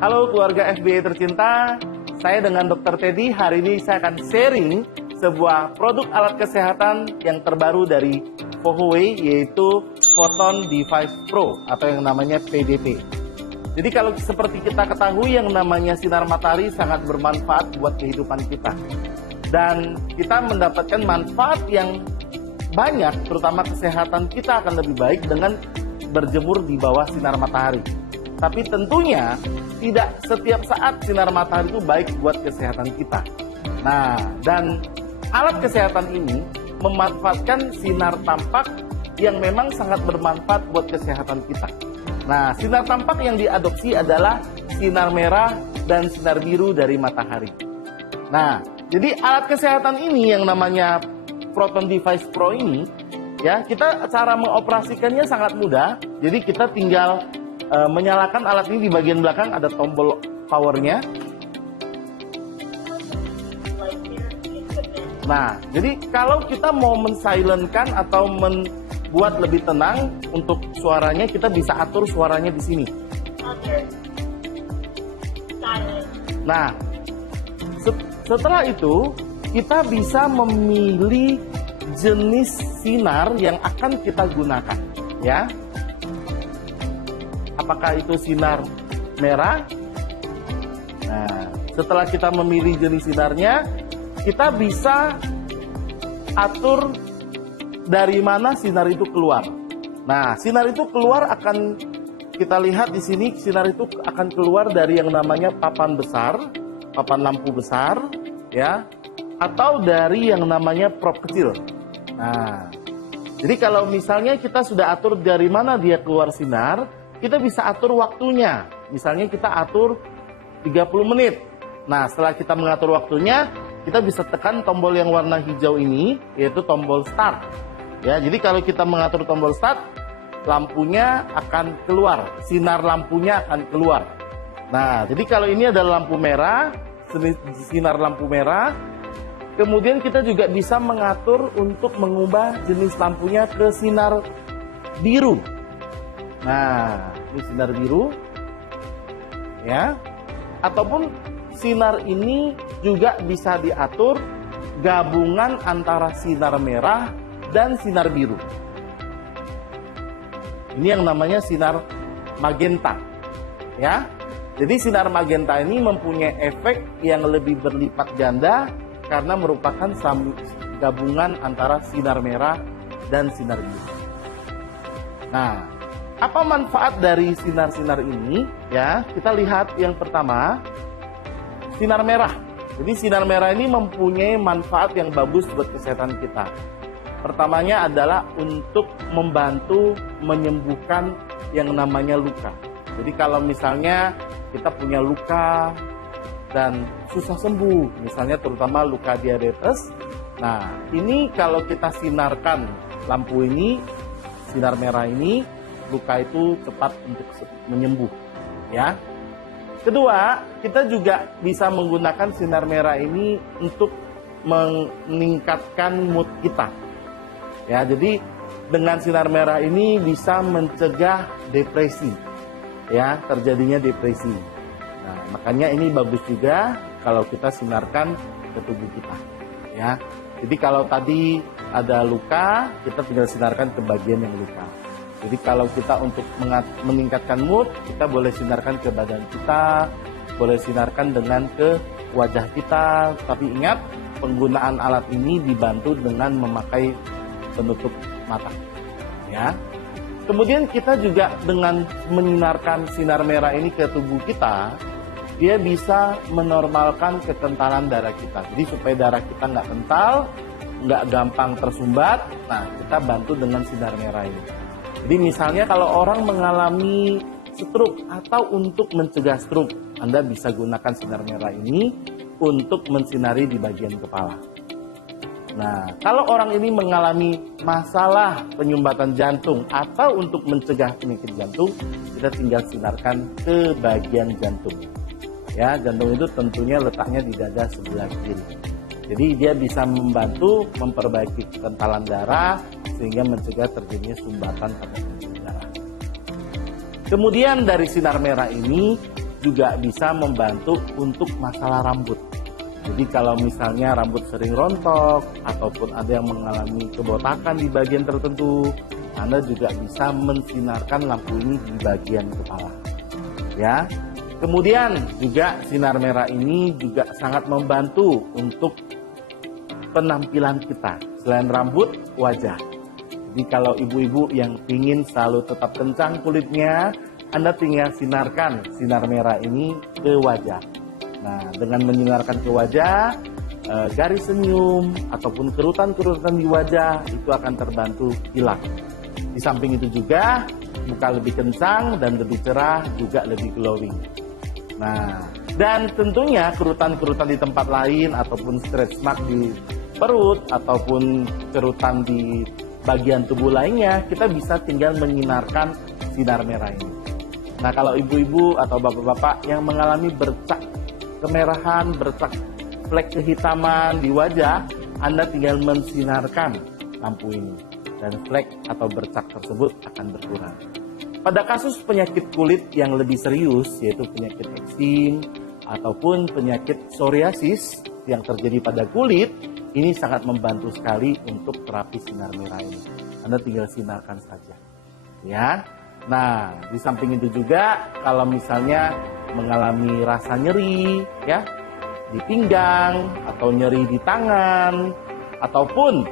Halo keluarga FBI tercinta, saya dengan Dr. Teddy hari ini saya akan sharing sebuah produk alat kesehatan yang terbaru dari Fohoway, yaitu Photon Device Pro atau yang namanya PDP. Jadi kalau seperti kita ketahui yang namanya sinar matahari sangat bermanfaat buat kehidupan kita. Dan kita mendapatkan manfaat yang banyak, terutama kesehatan kita akan lebih baik dengan berjemur di bawah sinar matahari. Tapi tentunya tidak setiap saat sinar matahari itu baik buat kesehatan kita. Nah, dan alat kesehatan ini memanfaatkan sinar tampak yang memang sangat bermanfaat buat kesehatan kita. Nah, sinar tampak yang diadopsi adalah sinar merah dan sinar biru dari matahari. Nah, jadi alat kesehatan ini yang namanya Photon Device Pro ini, ya, kita cara mengoperasikannya sangat mudah. Jadi kita tinggal menyalakan alat ini. Di bagian belakang ada tombol powernya. Nah, jadi kalau kita mau mensilentkan atau membuat lebih tenang untuk suaranya, kita bisa atur suaranya di sini. Nah, setelah itu kita bisa memilih jenis sinar yang akan kita gunakan, ya. Apakah itu sinar merah? Nah, setelah kita memilih jenis sinarnya, kita bisa atur dari mana sinar itu keluar. Nah, sinar itu keluar akan kita lihat di sini, sinar itu akan keluar dari yang namanya papan besar, papan lampu besar, ya, atau dari yang namanya prop kecil. Nah, jadi kalau misalnya kita sudah atur dari mana dia keluar sinar, kita bisa atur waktunya. Misalnya kita atur 30 menit. Nah, setelah kita mengatur waktunya, kita bisa tekan tombol yang warna hijau ini, yaitu tombol start. Ya, jadi kalau kita mengatur tombol start, lampunya akan keluar, sinar lampunya akan keluar. Nah, jadi kalau ini adalah lampu merah, sinar lampu merah, kemudian kita juga bisa mengatur untuk mengubah jenis lampunya ke sinar biru. Nah, ini sinar biru, ya. Ataupun sinar ini juga bisa diatur gabungan antara sinar merah dan sinar biru. Ini yang namanya sinar magenta, ya. Jadi sinar magenta ini mempunyai efek yang lebih berlipat ganda karena merupakan gabungan antara sinar merah dan sinar biru. Nah, apa manfaat dari sinar-sinar ini? Ya, kita lihat yang pertama, sinar merah. Jadi sinar merah ini mempunyai manfaat yang bagus buat kesehatan kita. Pertamanya adalah untuk membantu menyembuhkan yang namanya luka. Jadi kalau misalnya kita punya luka dan susah sembuh, misalnya terutama luka diabetes, nah ini kalau kita sinarkan lampu ini, sinar merah ini, luka itu cepat untuk menyembuh, ya. Kedua, kita juga bisa menggunakan sinar merah ini untuk meningkatkan mood kita. Ya, jadi dengan sinar merah ini bisa mencegah depresi, ya, terjadinya depresi. Nah, makanya ini bagus juga kalau kita sinarkan ke tubuh kita, ya. Jadi kalau tadi ada luka, kita tinggal sinarkan ke bagian yang luka. Jadi kalau kita untuk meningkatkan mood, kita boleh sinarkan ke badan kita, boleh sinarkan dengan ke wajah kita. Tapi ingat, penggunaan alat ini dibantu dengan memakai penutup mata, ya. Kemudian kita juga dengan menyinarkan sinar merah ini ke tubuh kita, dia bisa menormalkan kekentalan darah kita. Jadi supaya darah kita nggak kental, nggak gampang tersumbat, nah kita bantu dengan sinar merah ini. Jadi misalnya kalau orang mengalami stroke atau untuk mencegah stroke, Anda bisa gunakan sinar merah ini untuk mensinari di bagian kepala. Nah, kalau orang ini mengalami masalah penyumbatan jantung atau untuk mencegah penyakit jantung, kita tinggal sinarkan ke bagian jantung. Ya, jantung itu tentunya letaknya di dada sebelah kiri. Jadi dia bisa membantu memperbaiki kekentalan darah sehingga mencegah terjadinya sumbatan pada darah. Kemudian dari sinar merah ini juga bisa membantu untuk masalah rambut. Jadi kalau misalnya rambut sering rontok ataupun ada yang mengalami kebotakan di bagian tertentu, Anda juga bisa mensinarkan lampu ini di bagian kepala. Ya. Kemudian juga sinar merah ini juga sangat membantu untuk penampilan kita. Selain rambut, wajah. Jadi kalau ibu-ibu yang ingin selalu tetap kencang kulitnya, Anda tinggal sinarkan sinar merah ini ke wajah. Nah, dengan menyinarkan ke wajah, garis senyum ataupun kerutan-kerutan di wajah itu akan terbantu hilang. Di samping itu juga, muka lebih kencang dan lebih cerah, juga lebih glowing. Nah, dan tentunya kerutan-kerutan di tempat lain ataupun stretch mark di perut ataupun kerutan di bagian tubuh lainnya, kita bisa tinggal menyinarkan sinar merah ini. Nah, kalau ibu-ibu atau bapak-bapak yang mengalami bercak kemerahan, bercak flek kehitaman di wajah, Anda tinggal mensinarkan lampu ini dan flek atau bercak tersebut akan berkurang. Pada kasus penyakit kulit yang lebih serius, yaitu penyakit eksim ataupun penyakit psoriasis yang terjadi pada kulit, ini sangat membantu sekali untuk terapi sinar merah ini. Anda tinggal sinarkan saja. Ya. Nah, di samping itu juga kalau misalnya mengalami rasa nyeri ya di pinggang atau nyeri di tangan ataupun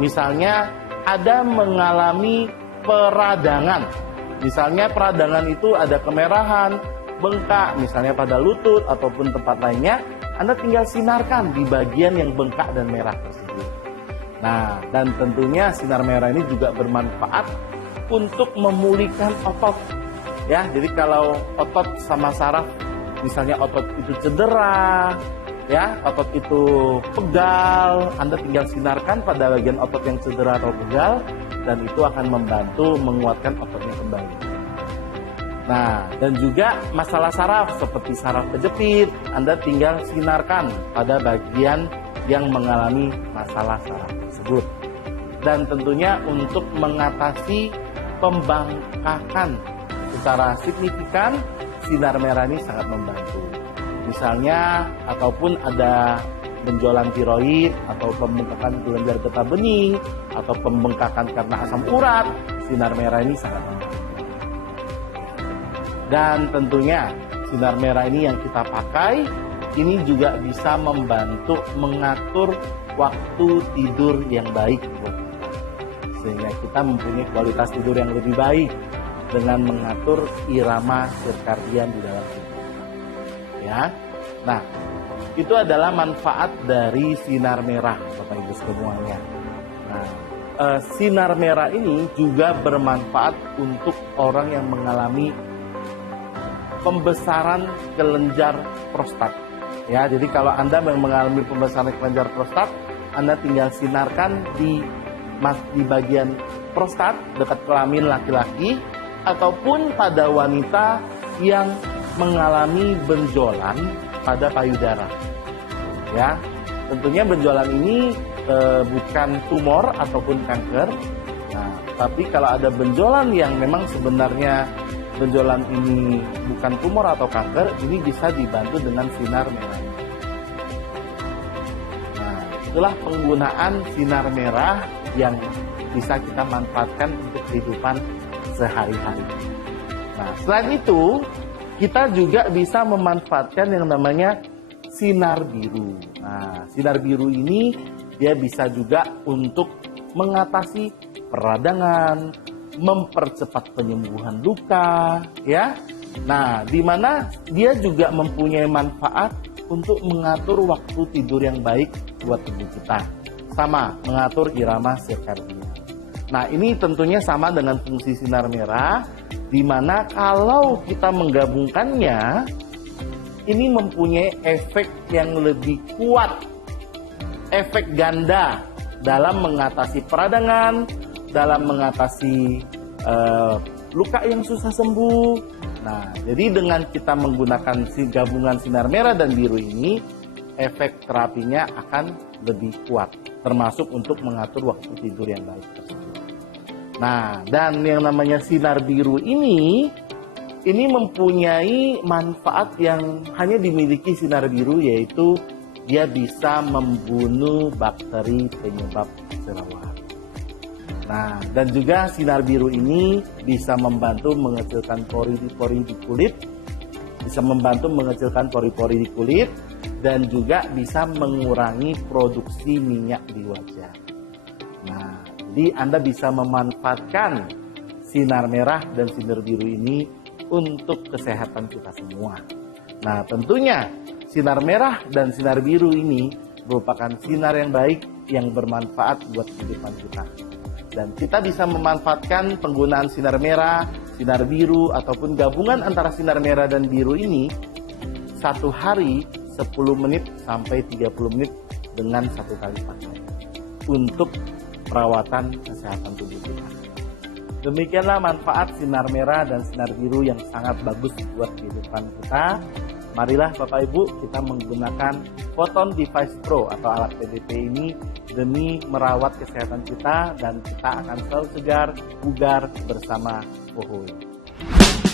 misalnya ada mengalami peradangan. Misalnya peradangan itu ada kemerahan, bengkak misalnya pada lutut ataupun tempat lainnya, Anda tinggal sinarkan di bagian yang bengkak dan merah tersebut. Nah, dan tentunya sinar merah ini juga bermanfaat untuk memulihkan otot. Ya, jadi kalau otot sama saraf, misalnya otot itu cedera, ya, otot itu pegal, Anda tinggal sinarkan pada bagian otot yang cedera atau pegal, dan itu akan membantu menguatkan ototnya kembali. Nah, dan juga masalah saraf seperti saraf kejepit, Anda tinggal sinarkan pada bagian yang mengalami masalah saraf tersebut. Dan tentunya untuk mengatasi pembengkakan secara signifikan, sinar merah ini sangat membantu. Misalnya, ataupun ada benjolan tiroid, atau pembengkakan kelenjar getah bening, atau pembengkakan karena asam urat, sinar merah ini sangat membantu. Dan tentunya, sinar merah ini yang kita pakai, ini juga bisa membantu mengatur waktu tidur yang baik buat kita. Sehingga kita mempunyai kualitas tidur yang lebih baik dengan mengatur irama sirkadian di dalam tubuh. Ya. Nah, itu adalah manfaat dari sinar merah, Bapak Ibu semuanya. Nah, sinar merah ini juga bermanfaat untuk orang yang mengalami pembesaran kelenjar prostat. Ya, jadi kalau Anda mengalami pembesaran kelenjar prostat, Anda tinggal sinarkan di bagian prostat dekat kelamin laki-laki ataupun pada wanita yang mengalami benjolan pada payudara. Ya, tentunya benjolan ini bukan tumor ataupun kanker. Nah, tapi kalau ada benjolan yang memang sebenarnya benjolan ini bukan tumor atau kanker, ini bisa dibantu dengan sinar merah. Nah, itulah penggunaan sinar merah yang bisa kita manfaatkan untuk kehidupan sehari-hari. Nah, selain itu, kita juga bisa memanfaatkan yang namanya sinar biru. Nah, sinar biru ini dia bisa juga untuk mengatasi peradangan, mempercepat penyembuhan luka, ya. Nah, di mana dia juga mempunyai manfaat untuk mengatur waktu tidur yang baik buat tubuh kita. Sama, mengatur irama sirkadian. Nah, ini tentunya sama dengan fungsi sinar merah, di mana kalau kita menggabungkannya, ini mempunyai efek yang lebih kuat, efek ganda dalam mengatasi peradangan, dalam mengatasi luka yang susah sembuh. Nah, jadi dengan kita menggunakan gabungan sinar merah dan biru ini, efek terapinya akan lebih kuat, termasuk untuk mengatur waktu tidur yang baik tersebut. Nah, dan yang namanya sinar biru ini ini mempunyai manfaat yang hanya dimiliki sinar biru, yaitu dia bisa membunuh bakteri penyebab jerawat. Nah, dan juga sinar biru ini bisa membantu mengecilkan pori-pori di kulit, bisa membantu mengecilkan pori-pori di kulit, dan juga bisa mengurangi produksi minyak di wajah. Nah, jadi Anda bisa memanfaatkan sinar merah dan sinar biru ini untuk kesehatan kita semua. Nah, tentunya sinar merah dan sinar biru ini merupakan sinar yang baik yang bermanfaat buat kehidupan kita. Dan kita bisa memanfaatkan penggunaan sinar merah, sinar biru, ataupun gabungan antara sinar merah dan biru ini satu hari 10 menit sampai 30 menit dengan satu kali pakai untuk perawatan kesehatan tubuh kita. Demikianlah manfaat sinar merah dan sinar biru yang sangat bagus buat kehidupan kita. Marilah Bapak Ibu kita menggunakan Photon Device Pro atau alat PDP ini demi merawat kesehatan kita, dan kita akan selalu segar, bugar bersama Pohoy.